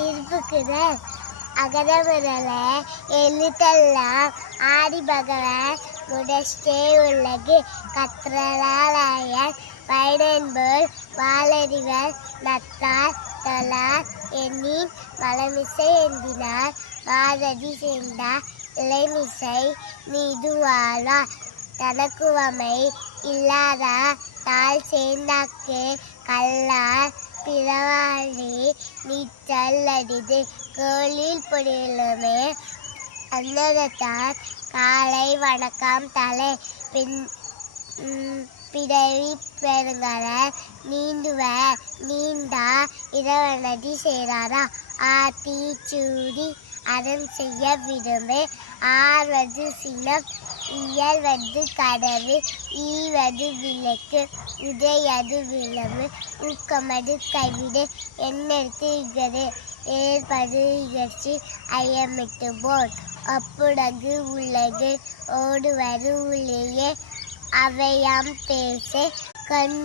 திருப்புக்குறள் அகரமுதல எழுத்தெல்லாம் ஆதி பகவன் முதற்றே உலகு கற்றலாயன் பயனன்போல் வாளறிவர் நத்தார் தொழார் எண்ணின் வளமிசை எந்தினார் பாரதி சேர்ந்தார் இளைமிசை மீது வாழ்வார் தனக்குவமை இல்லாத தாழ் சேர்ந்தாக்கு கல்லார் பிறவாழி நீச்சல் அடிது கோளில் பொடியிலுமே அன்னதார் காலை வணக்கம் தலை பிறவி பெருங்கர நீந்துவர் நீண்டா இரவனடி சேராரா ஆத்தி சூடி அறம் செய்ய விரும்பு ஆர்வது சினம் இயல்வது கடவு ஈவது விளக்கு உதையது விளம்பு ஊக்கமது கைவிடு எண்ணெடுத்து இகரு ஏற்பது இகழ்ச்சி ஐயமிட்டு போல் அப்புடகு உலகு ஓடுவது உள்ளே அவையாம் பேச கண்